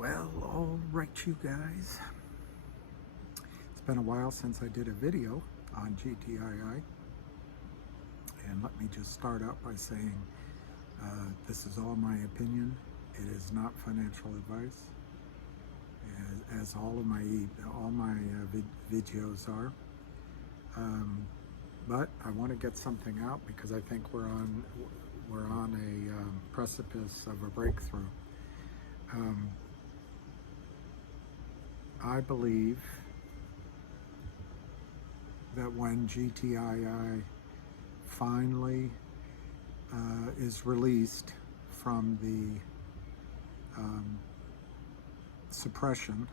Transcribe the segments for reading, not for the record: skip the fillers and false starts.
Well, all right, you guys. It's been a while since I did a video on GTII. And let me just start out by saying this is all my opinion. It is not financial advice, as all my videos are. But I want to get something out because I think we're on a precipice of a breakthrough. I believe that when GTII finally is released from the suppression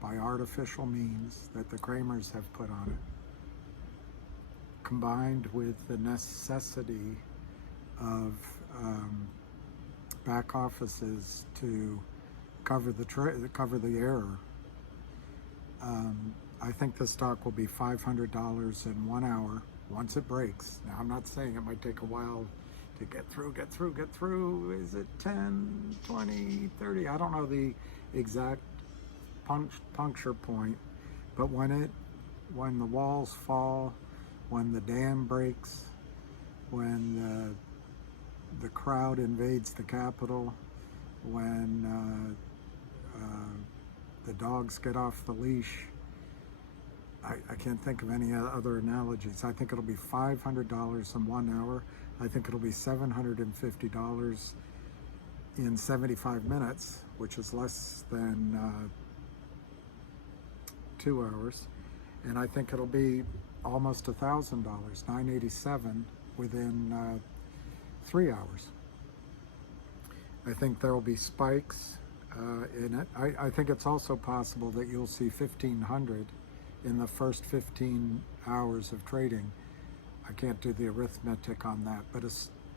by artificial means that the Kramers have put on it, combined with the necessity of back offices to cover the error, I think the stock will be $500 in 1 hour once it breaks. Now, I'm not saying it might take a while to get through. Is it 10, 20, 30? I don't know the exact puncture point, but when the walls fall, when the dam breaks, when the crowd invades the Capitol, when the dogs get off the leash, I can't think of any other analogies. I think it'll be $500 in 1 hour. I think it'll be $750 in 75 minutes, which is less than 2 hours. And I think it'll be almost $1,000, $987 within 3 hours. I think there will be spikes in it. I think it's also possible that you'll see 1,500 in the first 15 hours of trading. I can't do the arithmetic on that, but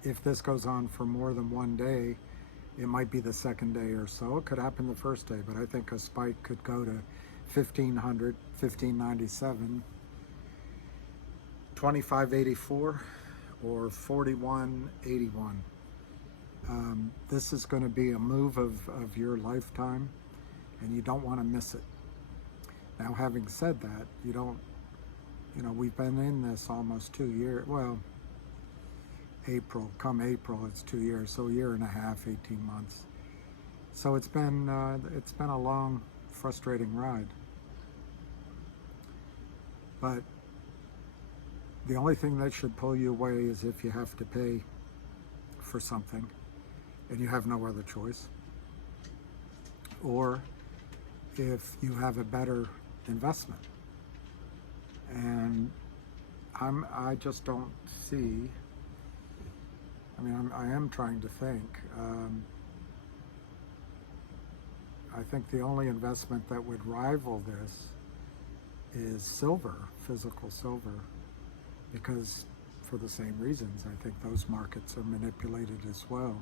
if this goes on for more than 1 day, it might be the second day or so. It could happen the first day, but I think a spike could go to 1,500, 1,597, 2,584, or 4,181. This is going to be a move of your lifetime, and you don't want to miss it. Now, having said that, we've been in this almost 2 years. Well, come April, it's 2 years, so 1.5 years, 18 months. So it's been a long, frustrating ride. But the only thing that should pull you away is if you have to pay for something and you have no other choice, or if you have a better investment. And I just don't see, I am trying to think. I think the only investment that would rival this is silver, physical silver, because for the same reasons, I think those markets are manipulated as well.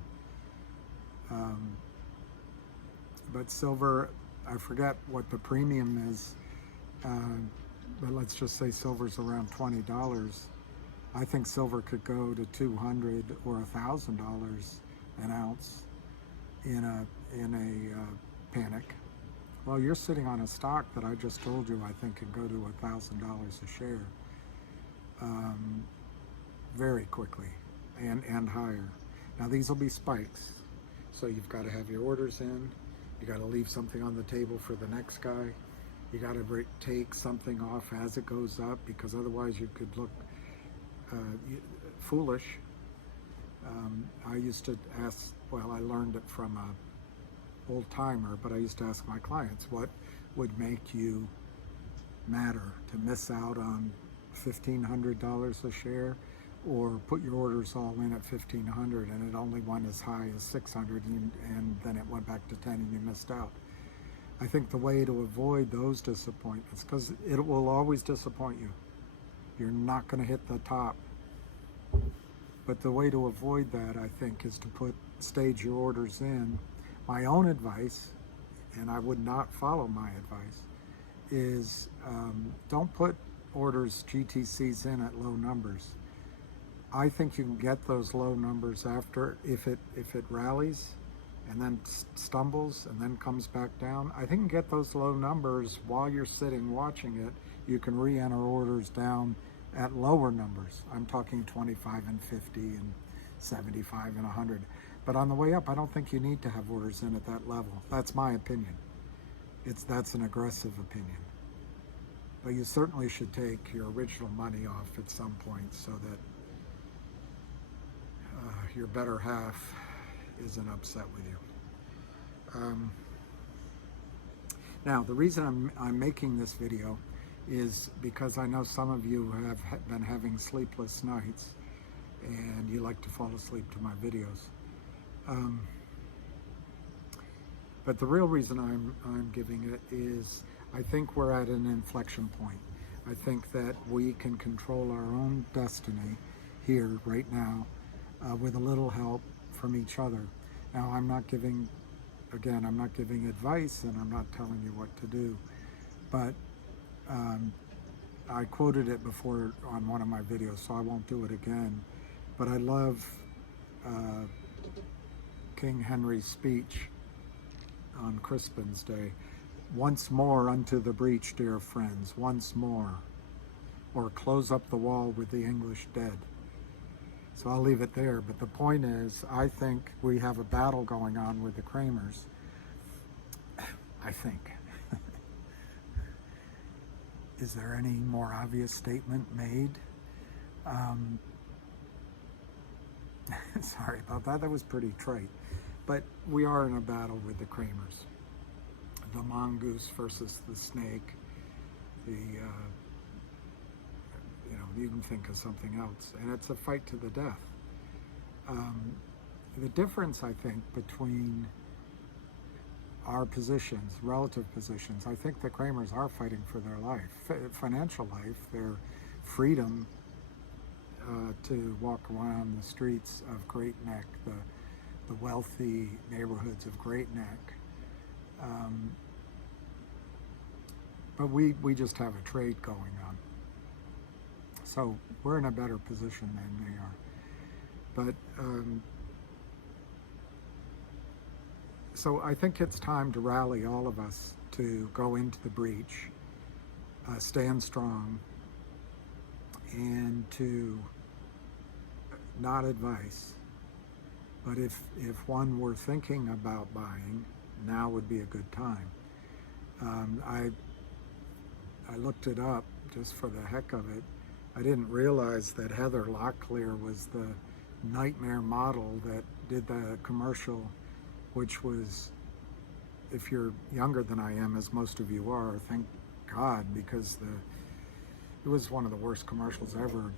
But silver, I forget what the premium is, but let's just say silver's around $20. I think silver could go to $200 or $1,000 an ounce in a panic. Well, you're sitting on a stock that I just told you I think can go to $1,000 a share very quickly and higher. Now, these will be spikes, so you've got to have your orders in. You got to leave something on the table for the next guy. You got to take something off as it goes up, because otherwise you could look foolish. I used to ask, well, I learned it from a old timer, but I used to ask my clients, what would make you matter to miss out on $1,500 a share, or put your orders all in at $1,500 and it only went as high as $600 and then it went back to 10 and you missed out. I think the way to avoid those disappointments, because it will always disappoint you. You're not going to hit the top. But the way to avoid that, I think, is to stage your orders in. My own advice, and I would not follow my advice, is don't put orders, GTCs in at low numbers. I think you can get those low numbers after, if it rallies and then stumbles and then comes back down, I think get those low numbers while you're sitting watching it. You can re-enter orders down at lower numbers. I'm talking 25 and 50 and 75 and 100. But on the way up, I don't think you need to have orders in at that level. That's my opinion. That's an aggressive opinion. But you certainly should take your original money off at some point so that your better half isn't upset with you. Now, the reason I'm making this video is because I know some of you have been having sleepless nights and you like to fall asleep to my videos. But the real reason I'm giving it is I think we're at an inflection point. I think that we can control our own destiny here right now with a little help from each other. Now, I'm not giving advice and I'm not telling you what to do, but I quoted it before on one of my videos, so I won't do it again. But I love King Henry's speech on Crispin's Day. Once more unto the breach, dear friends, once more, or close up the wall with the English dead. So I'll leave it there, but the point is, I think we have a battle going on with the Kramers. I think. Is there any more obvious statement made? Sorry about that, that was pretty trite. But we are in a battle with the Kramers. The mongoose versus the snake. You can think of something else. And it's a fight to the death. The difference, I think, between our positions, relative positions, I think the Kramers are fighting for their life, financial life, their freedom to walk around the streets of Great Neck, the wealthy neighborhoods of Great Neck. But we just have a trade going on. So we're in a better position than they are. But so I think it's time to rally all of us to go into the breach, stand strong, and to not advice. But if one were thinking about buying, now would be a good time. I looked it up just for the heck of it. I didn't realize that Heather Locklear was the nightmare model that did the commercial, which was, if you're younger than I am, as most of you are, thank God, because it was one of the worst commercials ever.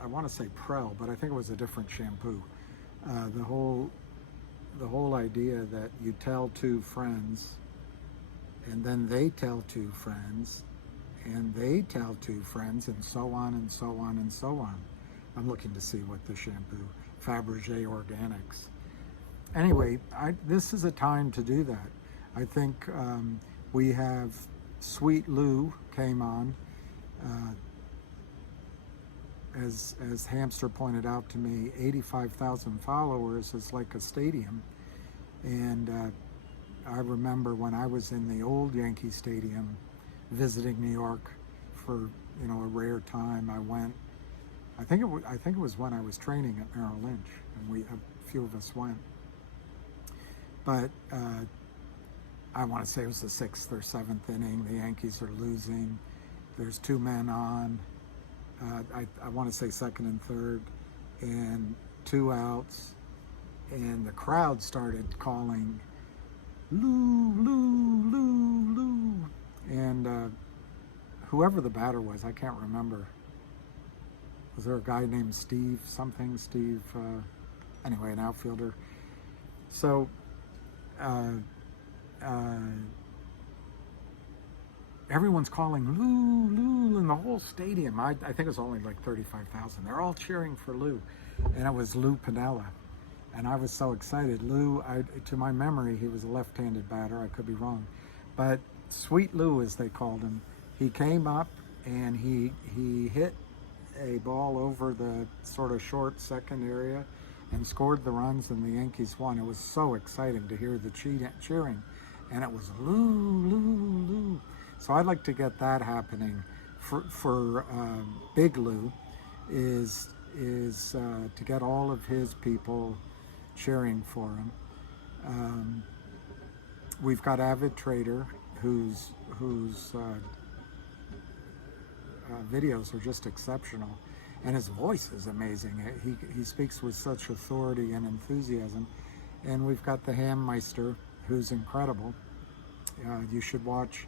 I want to say Prel, but I think it was a different shampoo. The whole idea that you tell two friends, and then they tell two friends, and they tell two friends, and so on and so on and so on. I'm looking to see what the shampoo, Fabergé Organics. Anyway, this is a time to do that. I think we have Sweet Lou came on. As Hamster pointed out to me, 85,000 followers is like a stadium. And I remember when I was in the old Yankee Stadium visiting New York for a rare time. I went. I think it was when I was training at Merrill Lynch, and a few of us went. But I want to say it was the 6th or 7th inning. The Yankees are losing. There's two men on. I want to say second and third, and 2 outs, and the crowd started calling, Lou, Lou, Lou, Lou, and whoever the batter was, I can't remember. Was there a guy named Steve something? Steve, anyway, an outfielder. So, everyone's calling Lou, Lou in the whole stadium. I think it was only like 35,000. They're all cheering for Lou. And it was Lou Piniella. And I was so excited. Lou, to my memory, he was a left-handed batter. I could be wrong. But Sweet Lou, as they called him, he came up and he hit a ball over the sort of short second area and scored the runs, and the Yankees won. It was so exciting to hear the cheering, and it was Lou, Lou, Lou. So I'd like to get that happening for Big Lou, is to get all of his people cheering for him. We've got Avid Trader, whose videos are just exceptional, and his voice is amazing. He speaks with such authority and enthusiasm. And we've got the Hammeister, who's incredible. You should watch.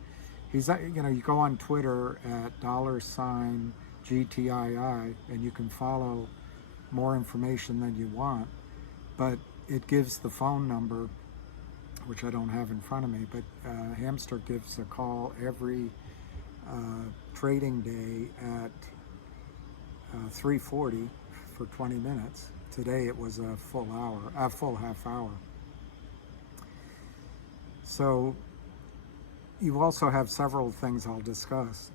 He's, you go on Twitter at $GTII, and you can follow more information than you want. But it gives the phone number, which I don't have in front of me, but Hamster gives a call every trading day at 3:40 for 20 minutes. Today it was a full half hour. So you also have several things I'll discuss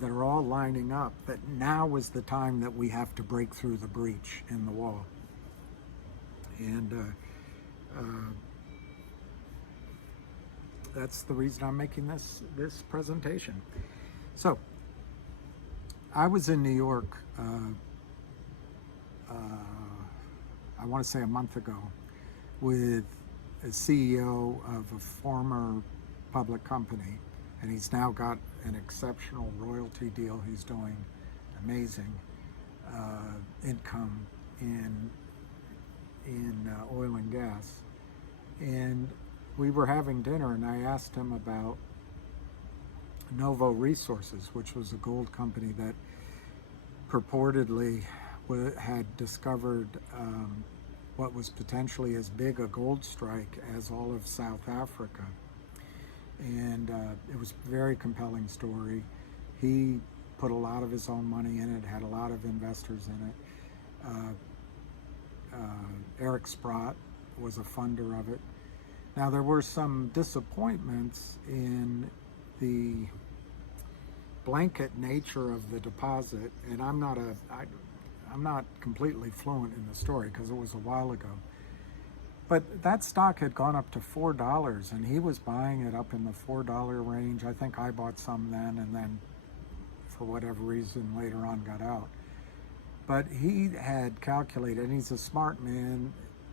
that are all lining up that now is the time that we have to break through the breach in the wall. And that's the reason I'm making this presentation. So I was in New York, I want to say a month ago, with a CEO of a former public company, and he's now got an exceptional royalty deal. He's doing amazing income in oil and gas. And we were having dinner, and I asked him about Novo Resources, which was a gold company that purportedly had discovered what was potentially as big a gold strike as all of South Africa. And it was a very compelling story. He put a lot of his own money in it, had a lot of investors in it. Eric Sprott was a funder of it. Now, there were some disappointments in the blanket nature of the deposit, and I'm not completely fluent in the story because it was a while ago. But that stock had gone up to $4, and he was buying it up in the $4 range. I think I bought some then, and then for whatever reason later on got out. But he had calculated, and he's a smart man.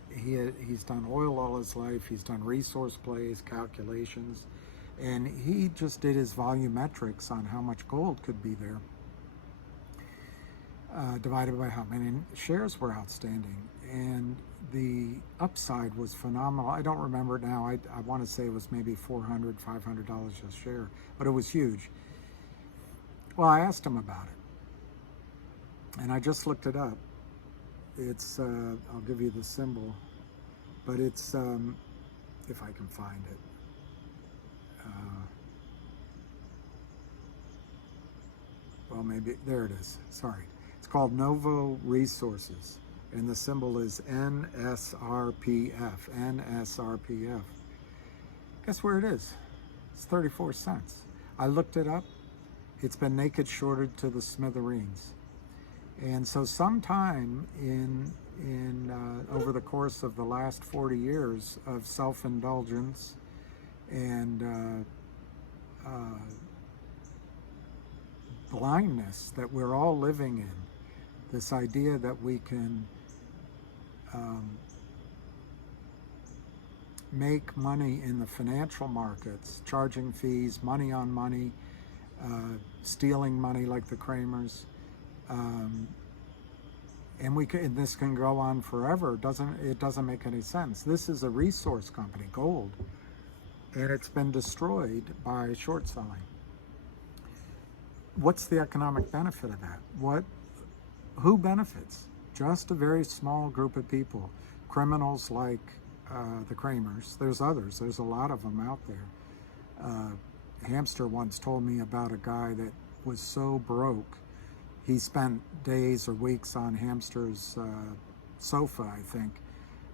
He's done oil all his life. He's done resource plays, calculations, and he just did his volumetrics on how much gold could be there, divided by how many shares were outstanding. And the upside was phenomenal. I don't remember it now. I want to say it was maybe $400, $500 a share, but it was huge. Well, I asked him about it, and I just looked it up. It's, I'll give you the symbol, but it's, if I can find it. Well, maybe, there it is, sorry. It's called Novo Resources, and the symbol is NSRPF, NSRPF. Guess where it is? It's 34 cents. I looked it up. It's been naked shorted to the smithereens. And so sometime in over the course of the last 40 years of self-indulgence and blindness that we're all living in, this idea that we can make money in the financial markets, charging fees, money on money, stealing money like the Kramers, and this can go on forever. It doesn't make any sense. This is a resource company, gold, and it's been destroyed by short selling. What's the economic benefit of that? Who benefits? Just a very small group of people. Criminals like the Kramers. There's others. There's a lot of them out there. Hamster once told me about a guy that was so broke, he spent days or weeks on Hamster's sofa, I think,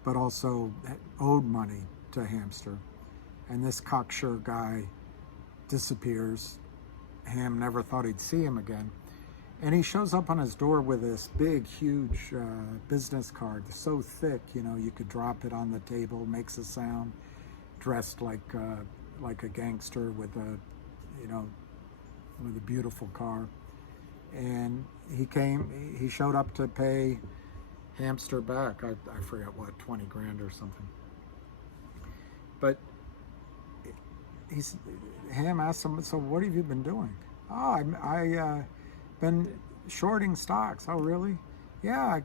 but also owed money to Hamster. And this cocksure guy disappears. Ham never thought he'd see him again. And he shows up on his door with this big, huge business card, so thick, you know, you could drop it on the table, makes a sound, dressed like a gangster with a, you know, with a beautiful car. And he showed up to pay Hamster back. I forget what, 20 grand or something. But Ham asked him, so what have you been doing? Oh, I been shorting stocks. Oh, really? Yeah,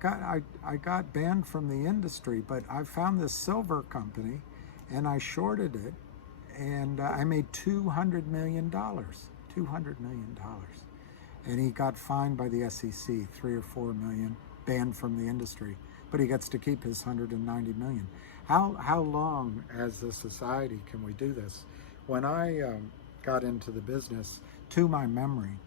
I got banned from the industry, but I found this silver company, and I shorted it, and I made $200 million. $200 million. And he got fined by the SEC, 3 or 4 million, banned from the industry. But he gets to keep his 190 million. How long as a society can we do this? When I got into the business, to my memory,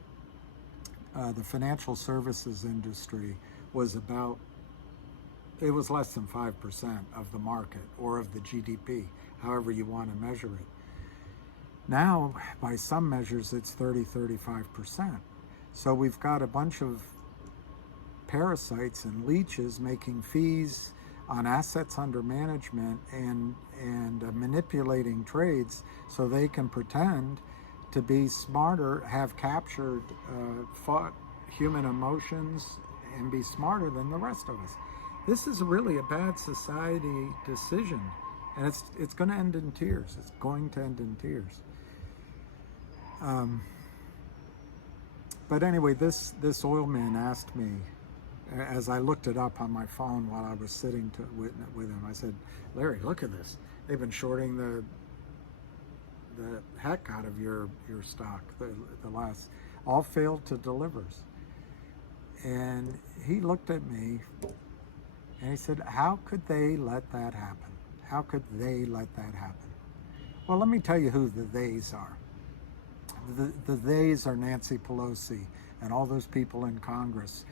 the financial services industry was it was less than 5% of the market or of the GDP, however you want to measure it. Now, by some measures, it's 35%. So we've got a bunch of parasites and leeches making fees on assets under management and manipulating trades so they can pretend to be smarter, have captured, fought human emotions, and be smarter than the rest of us. This is really a bad society decision, and it's going to end in tears. It's going to end in tears. But anyway, this oil man asked me, as I looked it up on my phone while I was sitting with him, I said, Larry, look at this. They've been shorting the heck out of your stock, the last, all failed to delivers. And he looked at me and he said, how could they let that happen? How could they let that happen? Well, let me tell you who the theys are. The theys are Nancy Pelosi and all those people in Congress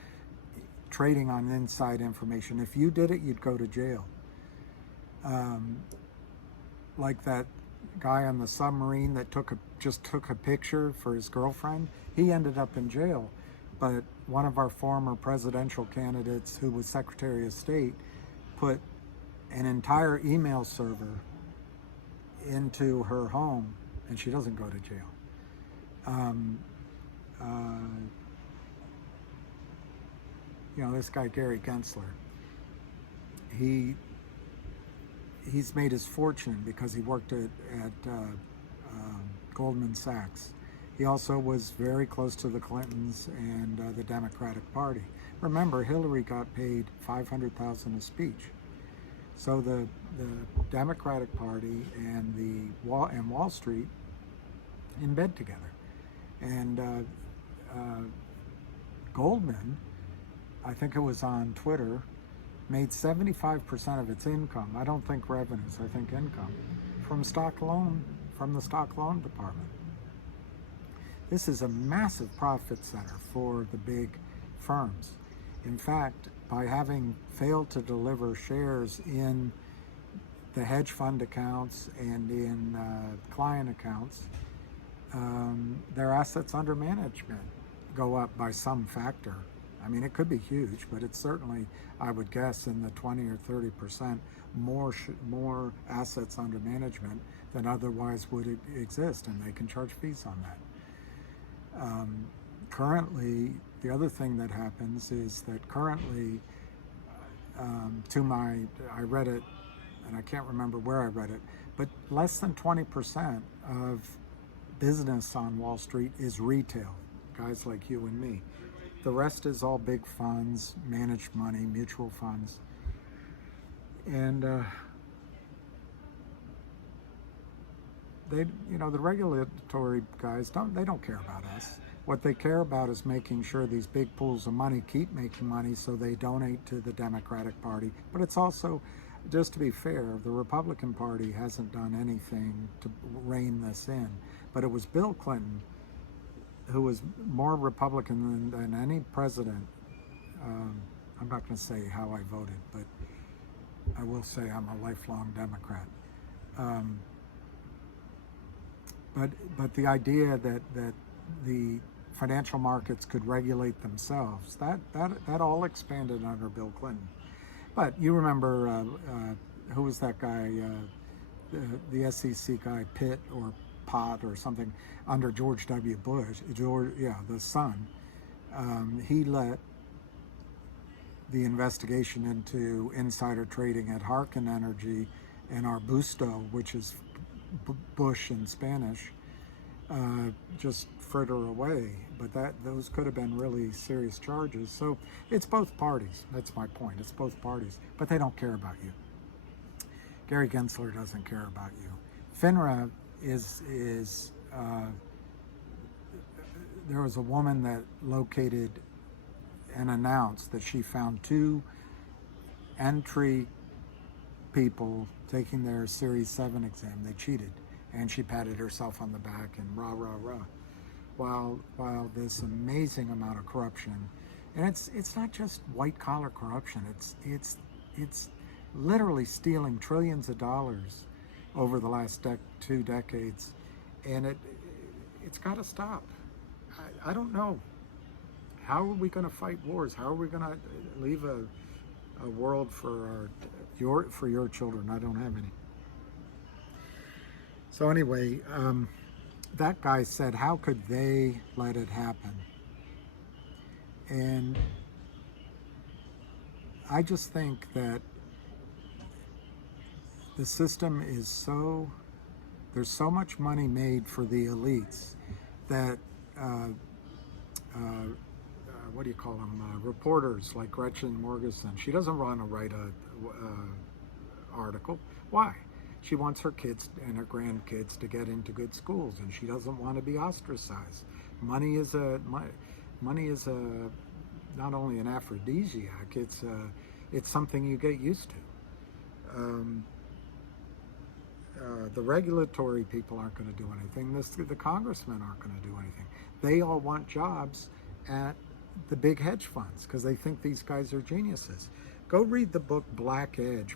trading on inside information. If you did it, you'd go to jail. Like that guy on the submarine that just took a picture for his girlfriend, he ended up in jail. But one of our former presidential candidates, who was Secretary of State, put an entire email server into her home, and she doesn't go to jail. You know, this guy Gary Gensler, he's made his fortune because he worked at Goldman Sachs. He also was very close to the Clintons and the Democratic Party. Remember, Hillary got paid $500,000 a speech. So the Democratic Party and Wall Street in bed together. And Goldman, I think it was on Twitter, made 75% of its income, I don't think revenues, I think income, from the stock loan department. This is a massive profit center for the big firms. In fact, by having failed to deliver shares in the hedge fund accounts and in client accounts, their assets under management go up by some factor. I mean, it could be huge, but it's certainly, I would guess, in the 20 or 30% more assets under management than otherwise would exist, and they can charge fees on that. Currently, the other thing that happens is that currently, I read it, and I can't remember where I read it, but less than 20% of business on Wall Street is retail, guys like you and me. The rest is all big funds, managed money, mutual funds. And the regulatory guys don't care about us. What they care about is making sure these big pools of money keep making money so they donate to the Democratic Party. But it's also, just to be fair, the Republican Party hasn't done anything to rein this in. But it was Bill Clinton, who was more Republican than any president. I'm not going to say how I voted, but I will say I'm a lifelong Democrat. But the idea that the financial markets could regulate themselves. That all expanded under Bill Clinton. But you remember, who was that guy, the SEC guy, Pitt or Pot or something, under George W. Bush, the son. He let the investigation into insider trading at Harken Energy and Arbusto, which is Bush in Spanish, just fritter away. But those could have been really serious charges. So it's both parties. That's my point. It's both parties. But they don't care about you. Gary Gensler doesn't care about you. FINRA is there was a woman that located and announced that she found 2 entry people taking their Series 7 exam. They cheated, and she patted herself on the back and rah, rah, rah. While this amazing amount of corruption, and it's not just white collar corruption, it's literally stealing trillions of dollars over the last 2 decades, and it's got to stop. I don't know. How are we going to fight wars? How are we going to leave a world for your children? I don't have any. So anyway, that guy said, how could they let it happen? And I just think that the system is there's so much money made for the elites that what do you call them? Reporters like Gretchen Morgensen. She doesn't want to write a article. Why? She wants her kids and her grandkids to get into good schools, and she doesn't want to be ostracized. Money is not only an aphrodisiac. It's something you get used to. The regulatory people aren't going to do anything. The congressmen aren't going to do anything. They all want jobs at the big hedge funds because they think these guys are geniuses. Go read the book Black Edge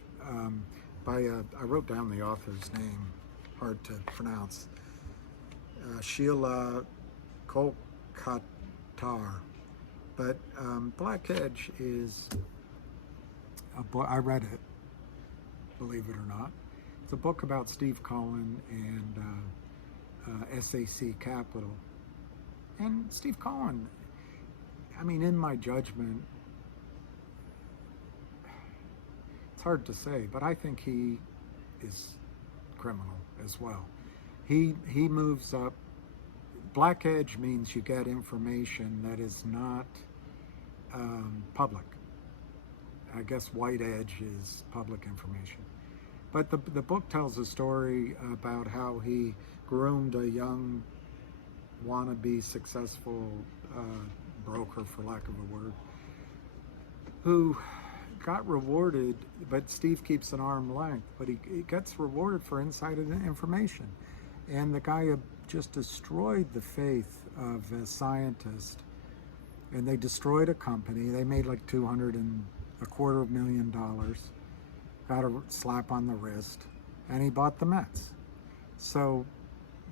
by I wrote down the author's name, hard to pronounce, Sheila Kolkatar. But Black Edge is a book, I read it, believe it or not. It's a book about Steve Cohen and SAC Capital. And Steve Cohen, I mean, in my judgment, it's hard to say, but I think he is criminal as well. He moves up. Black Edge means you get information that is not public. I guess White Edge is public information. But the book tells a story about how he groomed a young wannabe successful broker, for lack of a word, who got rewarded, but Steve keeps an arm length, but he gets rewarded for insider information. And the guy just destroyed the faith of a scientist, and they destroyed a company. They made like $225,000, got a slap on the wrist, and he bought the Mets. So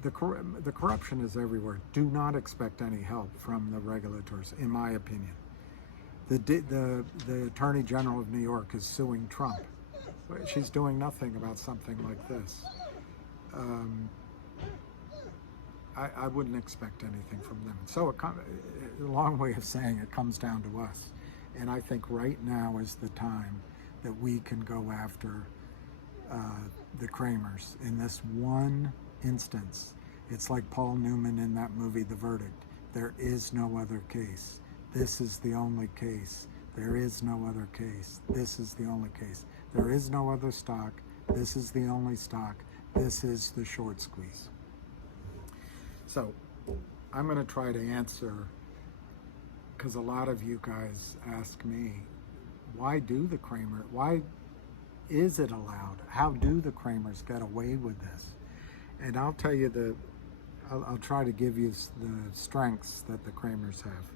the corruption is everywhere. Do not expect any help from the regulators, in my opinion. The Attorney General of New York is suing Trump. She's doing nothing about something like this. I wouldn't expect anything from them. So a long way of saying it comes down to us. And I think right now is the time that we can go after the Kramers. In this one instance, it's like Paul Newman in that movie, The Verdict. There is no other case. This is the only case. There is no other case. This is the only case. There is no other stock. This is the only stock. This is the short squeeze. So I'm going to try to answer, because a lot of you guys ask me, why is it allowed? How do the Kramers get away with this? And I'll tell you I'll try to give you the strengths that the Kramers have.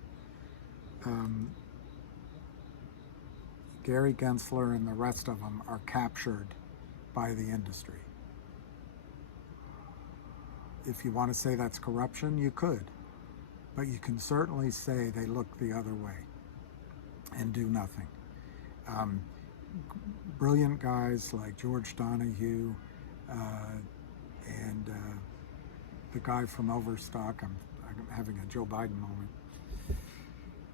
Gary Gensler and the rest of them are captured by the industry. If you want to say that's corruption, you could. but you can certainly say they look the other way and do nothing. Brilliant guys like George Donahue and the guy from Overstock, I'm having a Joe Biden moment.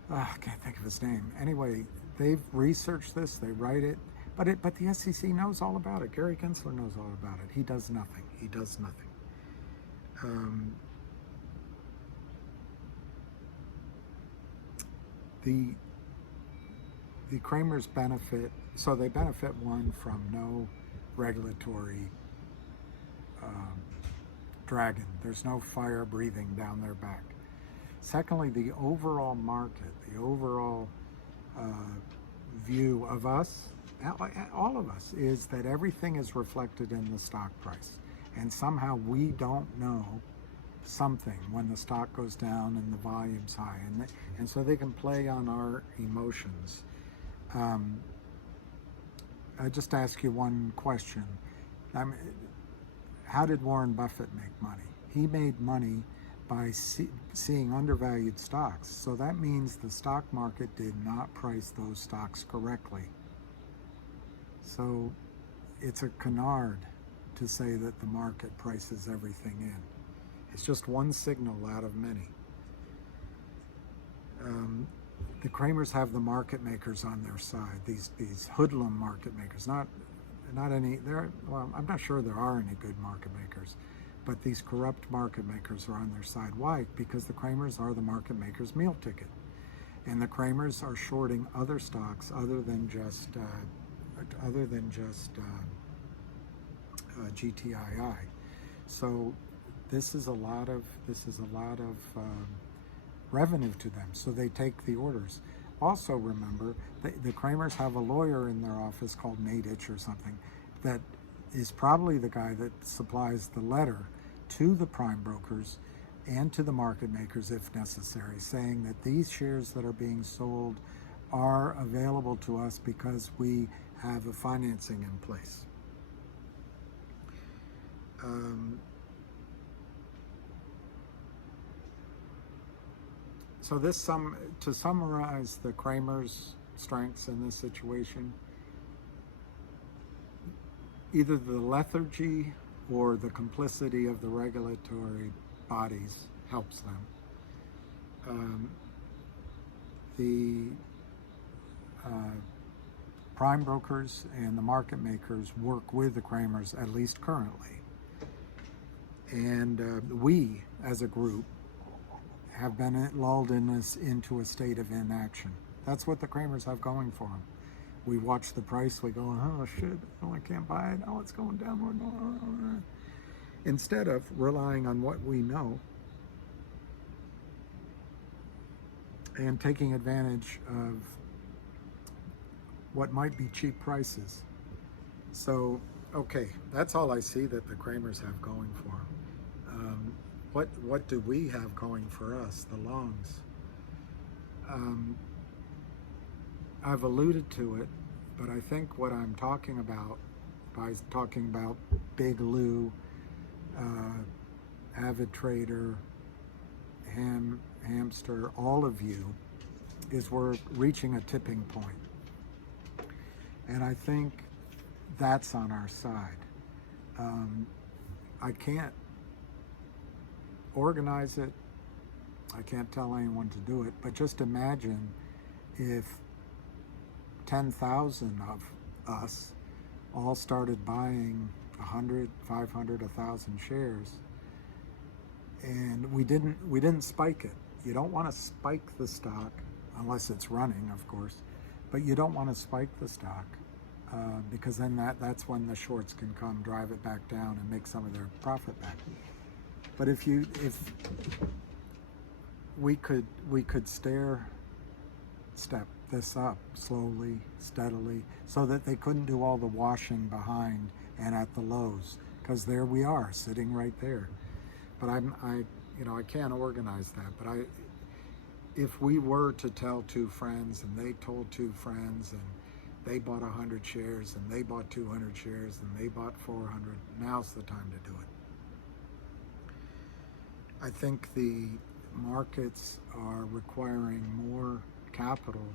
I can't think of his name. Anyway, they've researched this, they write it, but the SEC knows all about it. Gary Gensler knows all about it. He does nothing. He does nothing. The Kramers benefit, so they benefit, one, from no regulatory dragon. There's no fire breathing down their back. Secondly, the overall market, the overall view of us, all of us, is that everything is reflected in the stock price. And somehow we don't know something when the stock goes down and the volume's high. And so they can play on our emotions. I just ask you one question. How did Warren Buffett make money? He made money by seeing undervalued stocks. So that means the stock market did not price those stocks correctly. So it's a canard to say that the market prices everything in. It's just one signal out of many. The Kramers have the market makers on their side. These hoodlum market makers, not any. Well, I'm not sure there are any good market makers, but these corrupt market makers are on their side. Why? Because the Kramers are the market makers' meal ticket, and the Kramers are shorting other stocks other than just GTII. So this is a lot of revenue to them. So they take the orders. Also remember, the Kramers have a lawyer in their office called Nadich or something that is probably the guy that supplies the letter to the prime brokers and to the market makers if necessary, saying that these shares that are being sold are available to us because we have a financing in place. So to summarize the Kramers' strengths in this situation, either the lethargy or the complicity of the regulatory bodies helps them. The prime brokers and the market makers work with the Kramers, at least currently. And we, as a group, have been lulled into a state of inaction. That's what the Kramers have going for them. We watch the price, we go, oh shit, oh I can't buy it, oh it's going downward. Oh. Instead of relying on what we know and taking advantage of what might be cheap prices. So, okay, that's all I see that the Kramers have going for them. What do we have going for us, the longs? I've alluded to it, but I think what I'm talking about by talking about Big Lou, Avid Trader, Hamster, all of you, is we're reaching a tipping point. And I think that's on our side. I can't organize it. I can't tell anyone to do it, but just imagine if 10,000 of us all started buying 100, 500, 1,000 shares, and we didn't spike it. You don't want to spike the stock unless it's running, of course, but you don't want to spike the stock because then that's when the shorts can come, drive it back down, and make some of their profit back. But if we could step this up slowly, steadily, so that they couldn't do all the washing behind and at the lows, because there we are sitting right there. But I can't organize that. But if we were to tell two friends and they told two friends and they bought 100 shares and they bought 200 shares and they bought 400, now's the time to do it. I think the markets are requiring more capital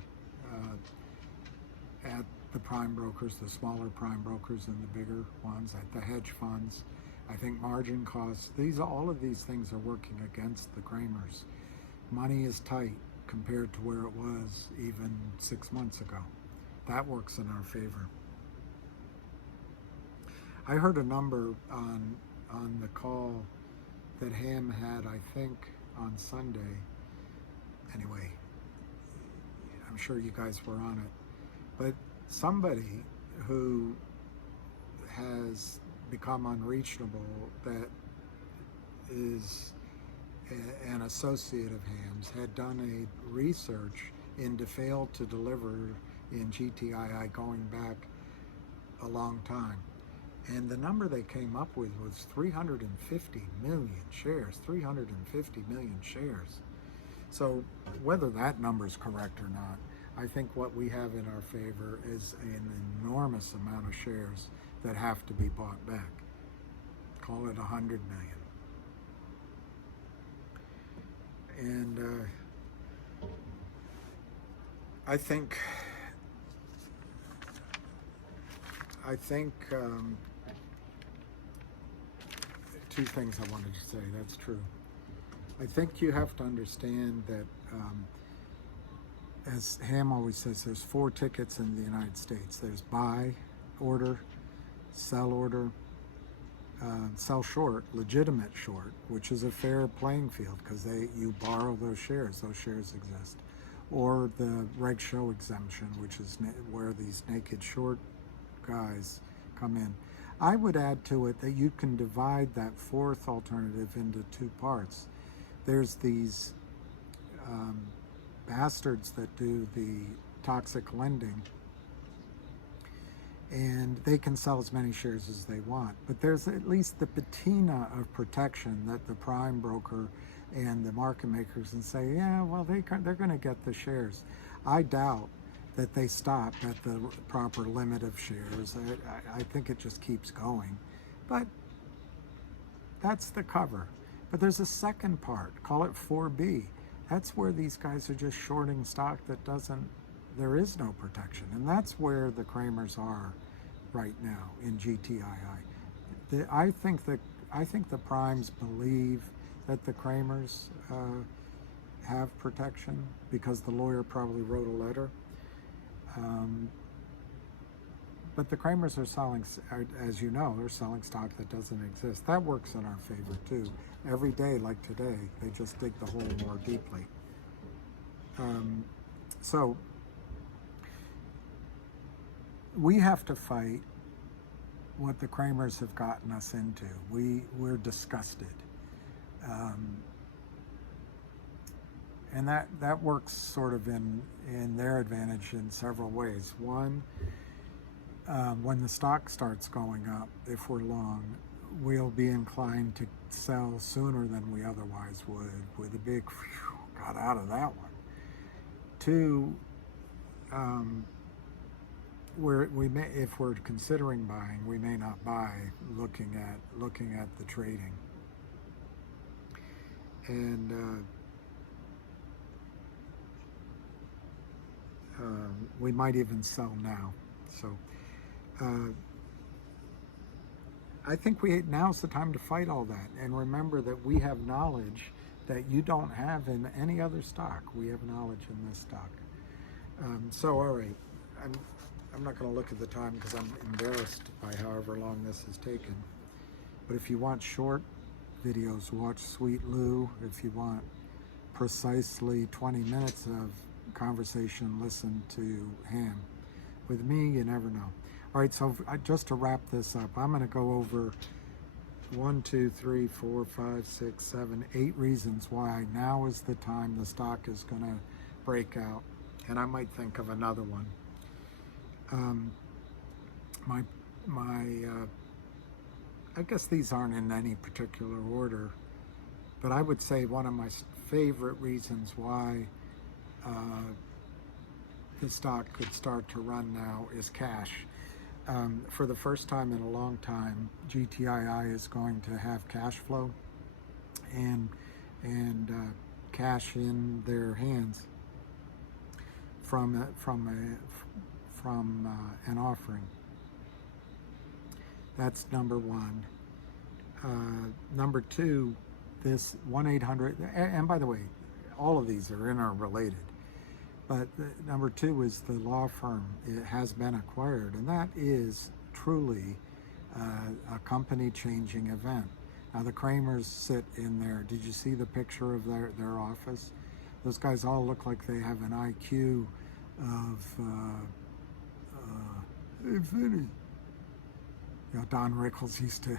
at the prime brokers, the smaller prime brokers and the bigger ones, at the hedge funds. I think margin costs, all of these things are working against the Kramers. Money is tight compared to where it was even 6 months ago. That works in our favor. I heard a number on the call that Ham had, I think, on Sunday. Anyway, I'm sure you guys were on it. But somebody who has become unreachable, that is an associate of Ham's, had done a research into failed to deliver in GTII going back a long time. And the number they came up with was 350 million shares, 350 million shares. So whether that number is correct or not, I think what we have in our favor is an enormous amount of shares that have to be bought back. Call it 100 million. And I think two things I wanted to say. That's true. I think you have to understand that, as Ham always says, there's 4 tickets in the United States. There's buy order, sell order, sell short, legitimate short, which is a fair playing field because you borrow those shares exist, or the reg show exemption, which is where these naked short guys come in. I would add to it that you can divide that 4th alternative into 2 parts. There's these bastards that do the toxic lending, and they can sell as many shares as they want. But there's at least the patina of protection that the prime broker and the market makers can say, yeah, well, they're going to get the shares. I doubt that they stop at the proper limit of shares. I think it just keeps going. But that's the cover. But there's a second part, call it 4B. That's where these guys are just shorting stock that there is no protection. And that's where the Kramers are right now in GTII. I think the primes believe that the Kramers have protection because the lawyer probably wrote a letter. But the Kramers are selling, as you know, they're selling stock that doesn't exist. That works in our favor too. Every day, like today, they just dig the hole more deeply. So we have to fight what the Kramers have gotten us into. We're disgusted. And that works sort of in their advantage in several ways. One, when the stock starts going up, if we're long, we'll be inclined to sell sooner than we otherwise would with a big, phew, got out of that one. Two, if we're considering buying, we may not buy looking at the trading. And we might even sell now. So I think now's the time to fight all that. And remember that we have knowledge that you don't have in any other stock. We have knowledge in this stock. So all right, I'm not going to look at the time because I'm embarrassed by however long this has taken. But if you want short videos, watch Sweet Lou. If you want precisely 20 minutes of conversation, listen to Ham. With me, you never know. All right, so just to wrap this up, I'm going to go over 1, 2, 3, 4, 5, 6, 7, 8 reasons why now is the time the stock is going to break out. And I might think of another one. I guess these aren't in any particular order, but I would say one of my favorite reasons why the stock could start to run now is cash. For the first time in a long time, GTII is going to have cash flow, and cash in their hands from an offering. That's number one. Number two, this 1-800, and by the way, all of these are interrelated, but number two is the law firm. It has been acquired, and that is truly a company-changing event. Now, the Kramers sit in there. Did you see the picture of their office? Those guys all look like they have an IQ of, hey, Vinny. You know, Don Rickles used to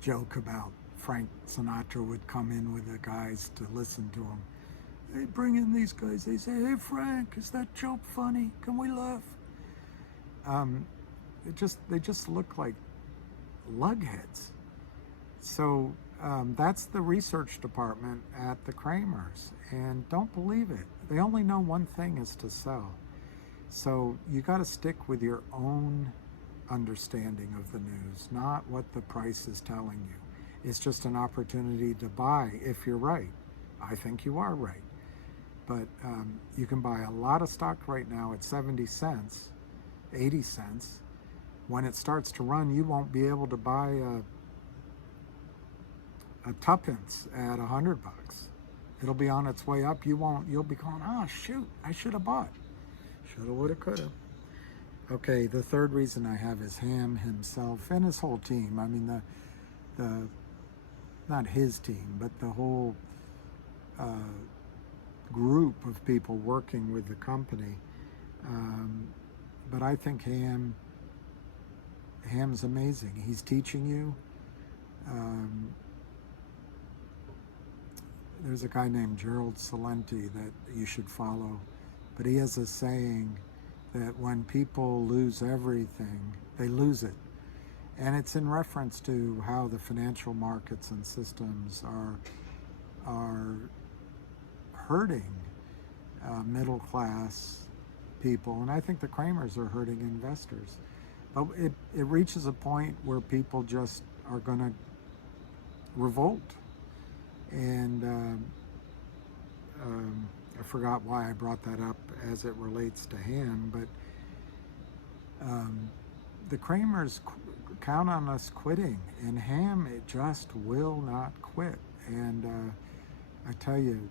joke about Frank Sinatra would come in with the guys to listen to him. They bring in these guys. They say, "Hey, Frank, is that joke funny? Can we laugh?" They just look like lugheads. So that's the research department at the Kramers, and don't believe it. They only know one thing is to sell. So you got to stick with your own understanding of the news, not what the price is telling you. It's just an opportunity to buy if you're right. I think you are right. But you can buy a lot of stock right now at 70 cents, 80 cents. When it starts to run, you won't be able to buy a tuppence at $100. It'll be on its way up. You'll be going, oh shoot, I should have bought. Shoulda, woulda, coulda. Okay, the third reason I have is Ham himself and his whole team. I mean, the not his team, but the whole group of people working with the company. But I think Ham's amazing. He's teaching you. There's a guy named Gerald Salenti that you should follow, but he has a saying that when people lose everything, they lose it. And it's in reference to how the financial markets and systems are hurting middle class people. And I think the Kramers are hurting investors. But it reaches a point where people just are going to revolt. And I forgot why I brought that up as it relates to Ham, but the Kramers count on us quitting, and Ham, it just will not quit. And I tell you,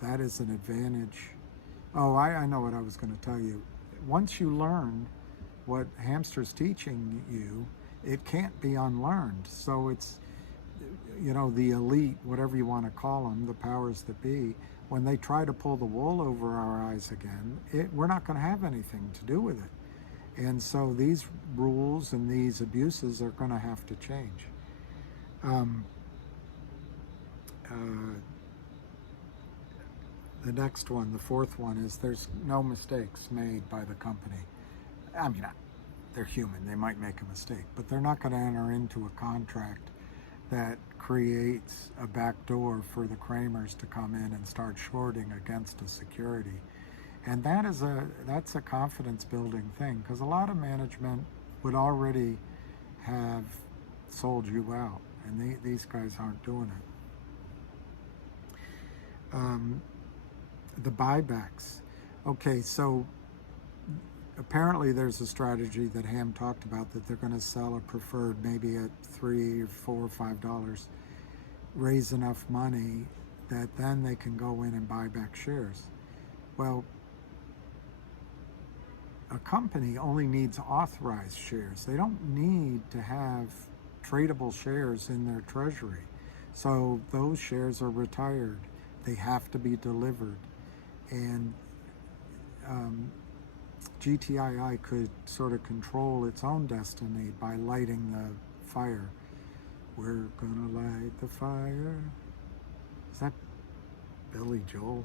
that is an advantage. Oh, I know what I was going to tell you. Once you learn what Hamster's teaching you, it can't be unlearned. So it's, you know, the elite, whatever you want to call them, the powers that be, when they try to pull the wool over our eyes again, we're not going to have anything to do with it. And so these rules and these abuses are going to have to change. The next one, the fourth one, is there's no mistakes made by the company. I mean, they're human, they might make a mistake, but they're not going to enter into a contract that creates a back door for the Kramers to come in and start shorting against a security. And that's a confidence building thing, because a lot of management would already have sold you out, and these guys aren't doing it. The buybacks. Okay, so apparently there's a strategy that Ham talked about, that they're going to sell a preferred maybe at $3 or $4 or $5, raise enough money that then they can go in and buy back shares. Well, a company only needs authorized shares. They don't need to have tradable shares in their treasury. So those shares are retired. They have to be delivered. And GTII could sort of control its own destiny by lighting the fire. We're gonna light the fire. Is that Billy Joel?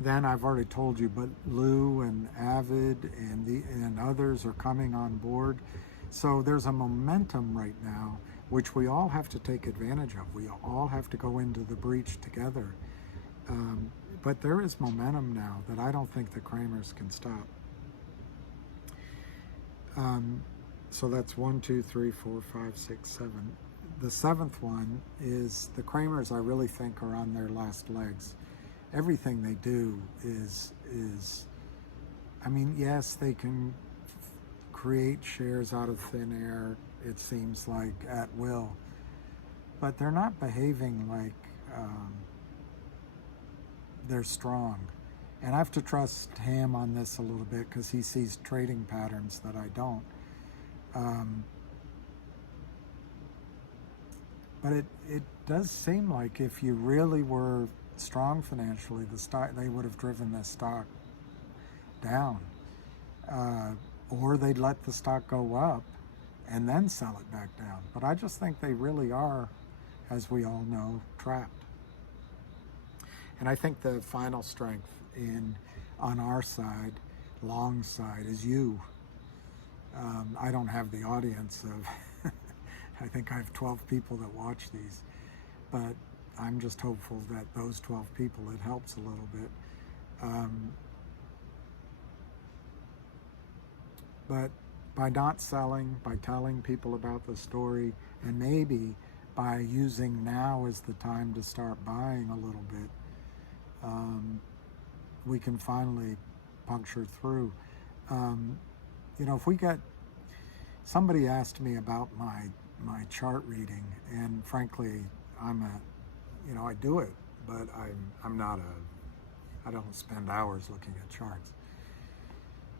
Then I've already told you, but Lou and Avid and others are coming on board. So there's a momentum right now, which we all have to take advantage of. We all have to go into the breach together. But there is momentum now that I don't think the Kramers can stop. So that's 1, 2, 3, 4, 5, 6, 7. The seventh one is the Kramers. I really think are on their last legs. Everything they do is. I mean, yes, they can create shares out of thin air. It seems like at will, but they're not behaving like they're strong. And I have to trust Ham on this a little bit because he sees trading patterns that I don't. But it does seem like if you really were strong financially, the stock, they would have driven this stock down, or they'd let the stock go up and then sell it back down. But I just think they really are, as we all know, trapped. And I think the final strength on our side, long side, is you. I don't have the audience of I think I have 12 people that watch these, but I'm just hopeful that those 12 people, it helps a little bit. But by not selling, by telling people about the story, and maybe by using now as the time to start buying a little bit, we can finally puncture through. If we get, somebody asked me about my chart reading, and frankly, I do it, but I don't spend hours looking at charts.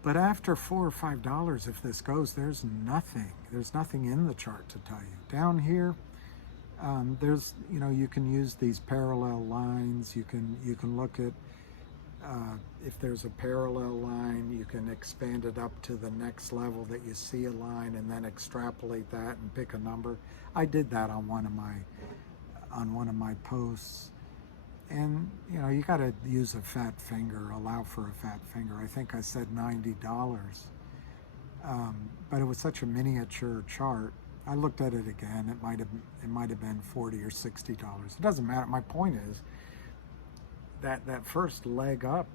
But after $4 or $5, if this goes, there's nothing in the chart to tell you. Down here, there's, you can use these parallel lines. You can look at, if there's a parallel line, you can expand it up to the next level that you see a line, and then extrapolate that and pick a number. I did that on one of my posts, and you got to use a fat finger, allow for a fat finger. I think I said $90, but it was such a miniature chart. I looked at it again. It might have been $40 or $60. It doesn't matter. My point is that first leg up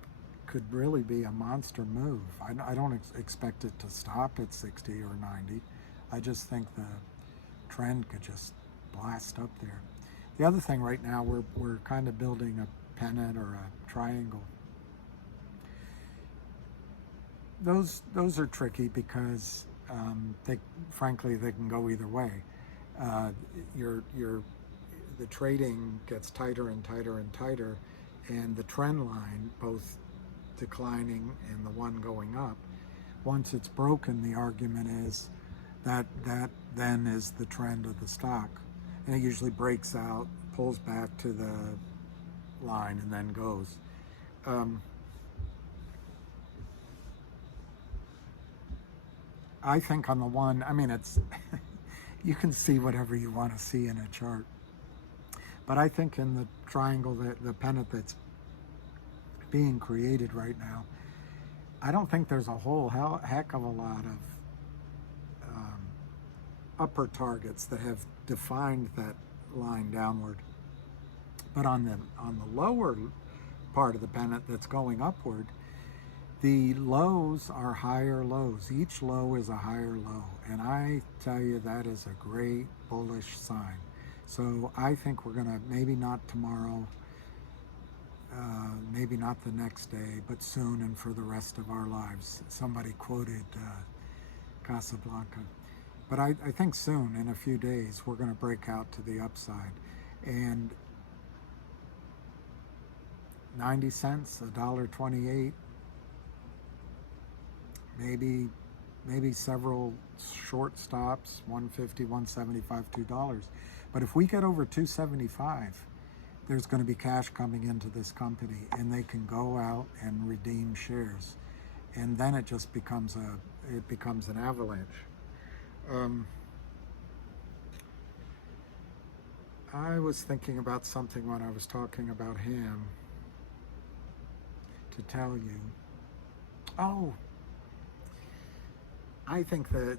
could really be a monster move. I don't expect it to stop at 60 or 90. I just think the trend could just blast up there. The other thing right now, we're kind of building a pennant or a triangle. Those are tricky because frankly they can go either way. The trading gets tighter and tighter and tighter, and the trend line, both declining and the one going up, once it's broken, the argument is that then is the trend of the stock. And it usually breaks out, pulls back to the line, and then goes. I think on the one, it's you can see whatever you want to see in a chart. But I think in the triangle, the pennant that's being created right now, I don't think there's a whole heck of a lot of upper targets that have defined that line downward. But on the lower part of the pennant that's going upward, the lows are higher lows. Each low is a higher low, and I tell you, that is a great bullish sign. So I think we're gonna, maybe not tomorrow, maybe not the next day, but soon and for the rest of our lives. Somebody quoted Casablanca. But I think soon, in a few days, we're going to break out to the upside. And 90 cents, $1.28, maybe several short stops, 150, 175, $2. But if we get over 275, there's going to be cash coming into this company, and they can go out and redeem shares. And then it just becomes an avalanche. I was thinking about something when I was talking about Ham to tell you. Oh, I think that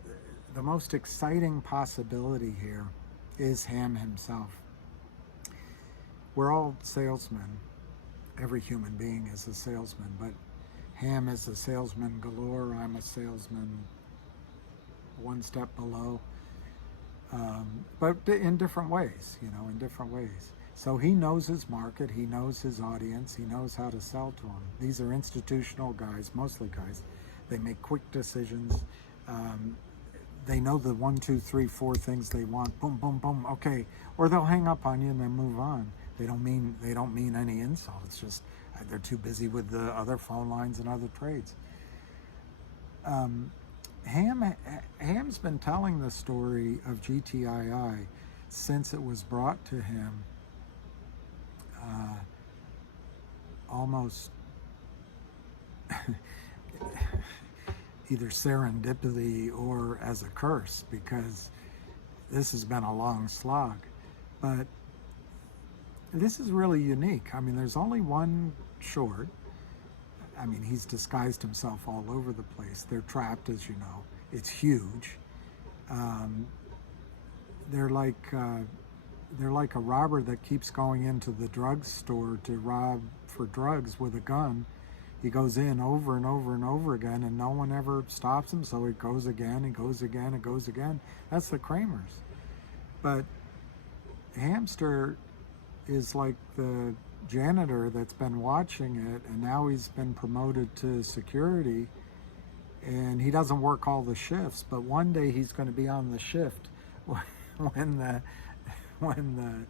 the most exciting possibility here is Ham himself. We're all salesmen. Every human being is a salesman, but Ham is a salesman galore. I'm a salesman one step below. But in different ways, in different ways. So he knows his market, he knows his audience, he knows how to sell to them. These are institutional guys, mostly guys. They make quick decisions. They know the 1, 2, 3, 4 things they want. Boom, boom, boom. Okay, or they'll hang up on you and then move on. They don't mean any insult. It's just they're too busy with the other phone lines and other trades. Ham's been telling the story of GTII since it was brought to him, almost either serendipity or as a curse, because this has been a long slog. But this is really unique. I mean, there's only one short. I mean, he's disguised himself all over the place. They're trapped, as you know. It's huge. They're like a robber that keeps going into the drugstore to rob for drugs with a gun. He goes in over and over and over again, and no one ever stops him, so it goes again and goes again and goes again. That's the Kramers. But Hamster is like the janitor that's been watching it, and now he's been promoted to security, and he doesn't work all the shifts, but one day he's going to be on the shift when the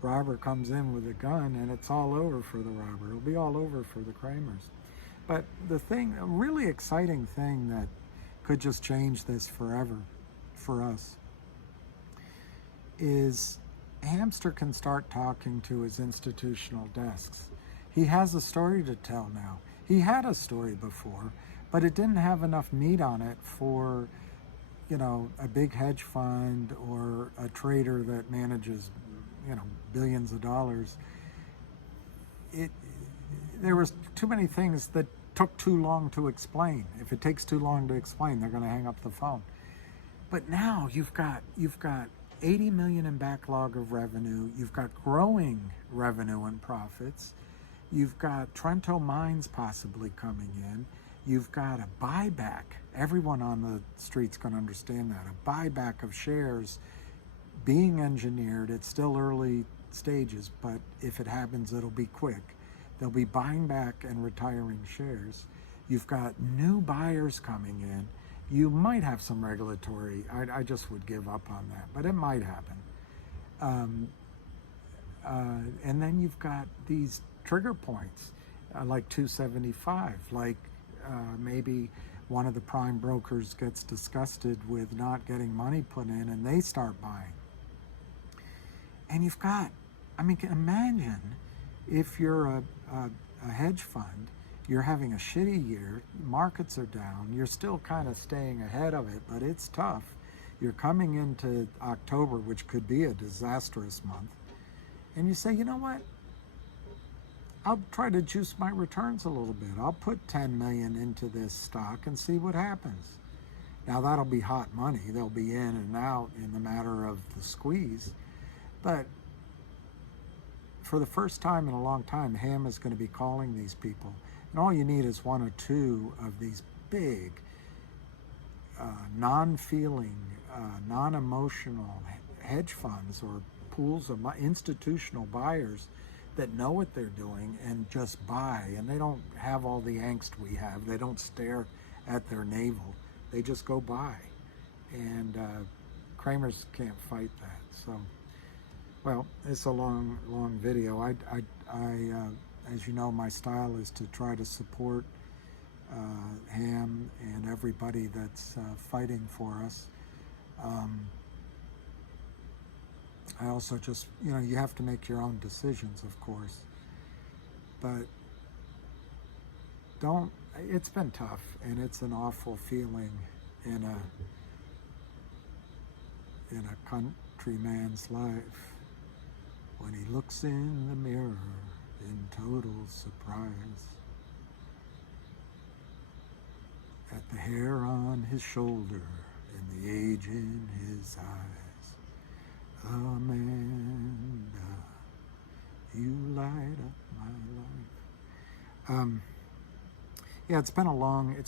robber comes in with a gun, and it's all over for the robber. It'll be all over for the Kramers. But a really exciting thing that could just change this forever for us is Hamster can start talking to his institutional desks. He has a story to tell now. He had a story before, but it didn't have enough meat on it for, a big hedge fund or a trader that manages, billions of dollars. There was too many things that took too long to explain. If it takes too long to explain, they're going to hang up the phone. But now you've got 80 million in backlog of revenue. You've got growing revenue and profits. You've got Trento Mines possibly coming in. You've got a buyback. Everyone on the street's going to understand that. A buyback of shares being engineered. It's still early stages, but if it happens, it'll be quick. They'll be buying back and retiring shares. You've got new buyers coming in. You might have some regulatory. I just would give up on that, but it might happen. And then you've got these trigger points, like 275, like maybe one of the prime brokers gets disgusted with not getting money put in and they start buying. And you've got, imagine if you're a hedge fund, you're having a shitty year, markets are down, you're still kind of staying ahead of it, but it's tough. You're coming into October, which could be a disastrous month, and you say, you know what? I'll try to juice my returns a little bit. I'll put 10 million into this stock and see what happens. Now that'll be hot money. They'll be in and out in the matter of the squeeze, but for the first time in a long time, Ham is going to be calling these people. And all you need is one or two of these big, non-feeling, non-emotional hedge funds or pools of institutional buyers that know what they're doing and just buy. And they don't have all the angst we have. They don't stare at their navel. They just go buy. And Kramers can't fight that. So, well, it's a long video. As you know, my style is to try to support Ham and everybody that's fighting for us. I also just, you have to make your own decisions, of course. But it's been tough, and it's an awful feeling in a countryman's life when he looks in the mirror in total surprise at the hair on his shoulder and the age in his eyes. Amanda, you light up my life. Yeah, it's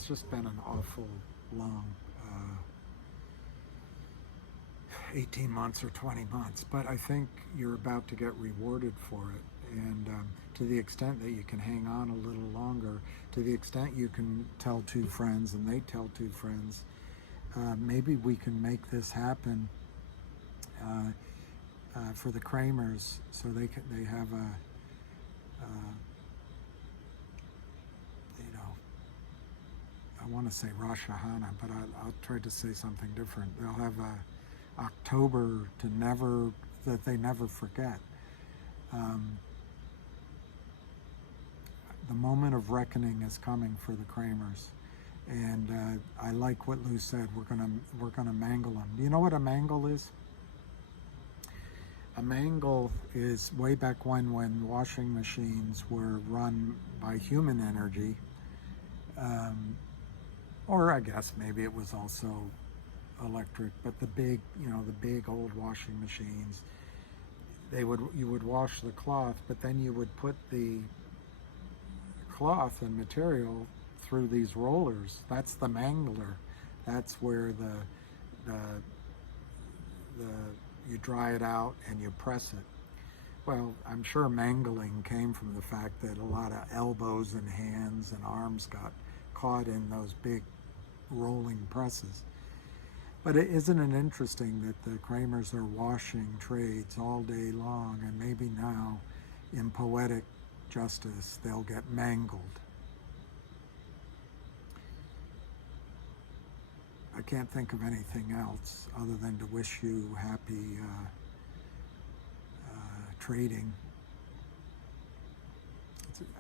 just been an awful long 18 months or 20 months. But I think you're about to get rewarded for it. And to the extent that you can hang on a little longer, to the extent you can tell two friends and they tell two friends, maybe we can make this happen for the Kramers, so they have a you know, I want to say Rosh Hashanah, but I'll try to say something different. They'll have a October that they never forget. The moment of reckoning is coming for the Kramers, and I like what Lou said. We're gonna mangle them. Do you know what a mangle is? A mangle is way back when washing machines were run by human energy, or I guess maybe it was also electric. But the big old washing machines, you would wash the cloth, but then you would put the cloth and material through these rollers. That's the mangler. That's where you dry it out and you press it. Well, I'm sure mangling came from the fact that a lot of elbows and hands and arms got caught in those big rolling presses. But isn't it interesting that the Kramers are washing trades all day long, and maybe now, in poetic justice, they'll get mangled. I can't think of anything else other than to wish you happy trading.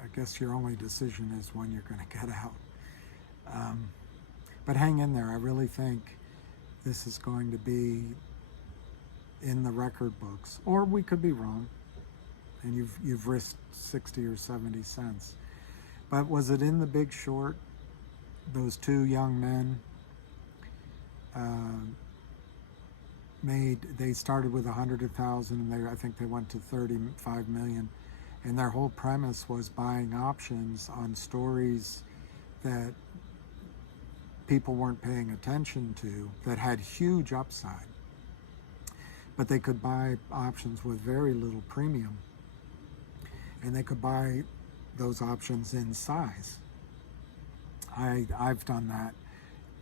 I guess your only decision is when you're going to get out. But hang in there. I really think this is going to be in the record books, or we could be wrong, and you've risked 60 or 70 cents. But was it in The Big Short? Those two young men they started with 100,000, and I think they went to 35 million, and their whole premise was buying options on stories that people weren't paying attention to that had huge upside, but they could buy options with very little premium, and they could buy those options in size. I've done that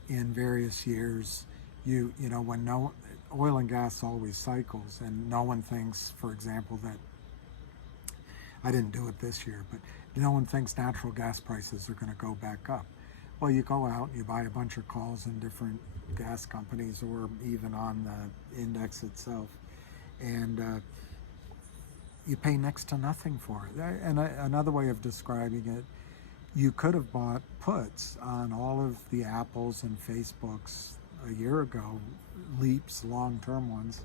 in various years. You know, when oil and gas always cycles, and no one thinks, for example, that I didn't do it this year, but no one thinks natural gas prices are going to go back up. Well, you go out and you buy a bunch of calls in different gas companies, or even on the index itself, and you pay next to nothing for it. And another way of describing it, you could have bought puts on all of the Apples and Facebooks a year ago, leaps, long-term ones,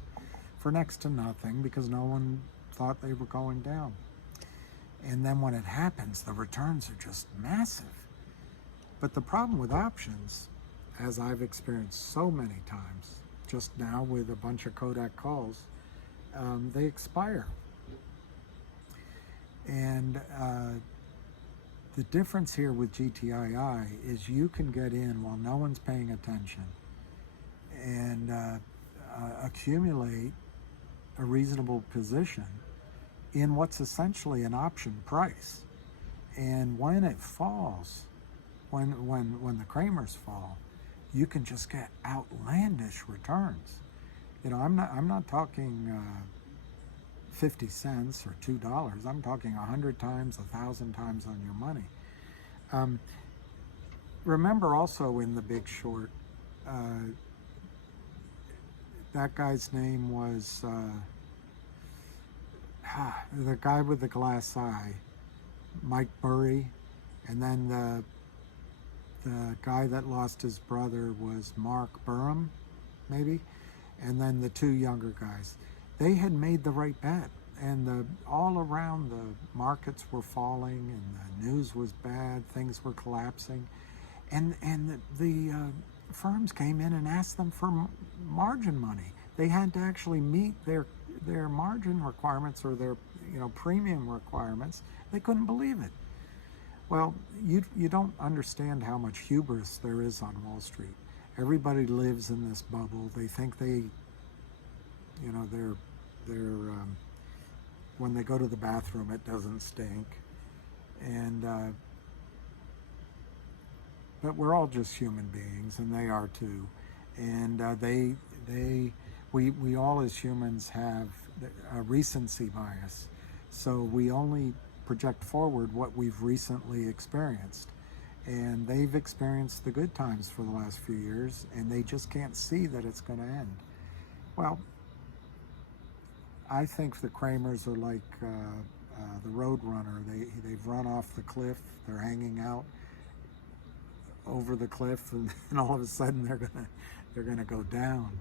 for next to nothing, because no one thought they were going down. And then when it happens, the returns are just massive. But the problem with options, as I've experienced so many times, just now with a bunch of Kodak calls, they expire. And the difference here with GTII is you can get in while no one's paying attention and accumulate a reasonable position in what's essentially an option price. And when it falls, when the Kramers fall, you can just get outlandish returns. You know, I'm not talking 50 cents or $2. I'm talking 100 times, 1,000 times on your money. Remember also in The Big Short, that guy's name was the guy with the glass eye, Mike Burry, and then the guy that lost his brother was Mark Burham, maybe, and then the two younger guys. They had made the right bet, and all around the markets were falling, and the news was bad, things were collapsing, and the firms came in and asked them for margin money. They had to actually meet their margin requirements, or their premium requirements. They couldn't believe it. Well, you don't understand how much hubris there is on Wall Street. Everybody lives in this bubble. They think they You know, they're when they go to the bathroom, it doesn't stink, and but we're all just human beings, and they are too, and we all as humans have a recency bias, so we only project forward what we've recently experienced, and they've experienced the good times for the last few years, and they just can't see that it's going to end. Well, I think the Kramers are like the Roadrunner. They've run off the cliff. They're hanging out over the cliff, and all of a sudden they're gonna go down.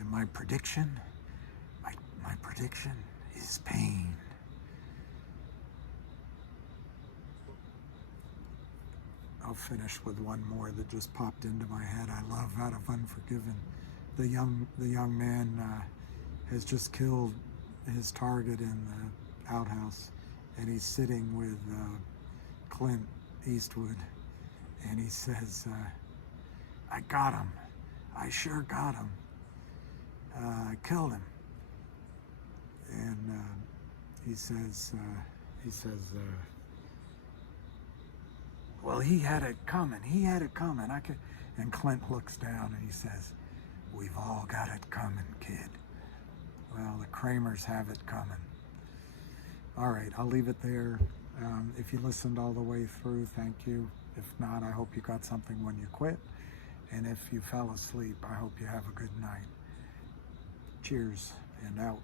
And my prediction is pain. I'll finish with one more that just popped into my head. I love out of Unforgiven. The young man has just killed his target in the outhouse, and he's sitting with Clint Eastwood, and he says, "I got him. I sure got him. I killed him." And he says, "Well, he had it coming. He had it coming. I could." And Clint looks down and he says, "We've all got it coming, kid." Well, the Kramers have it coming. All right, I'll leave it there. If you listened all the way through, thank you. If not, I hope you got something when you quit. And if you fell asleep, I hope you have a good night. Cheers and out.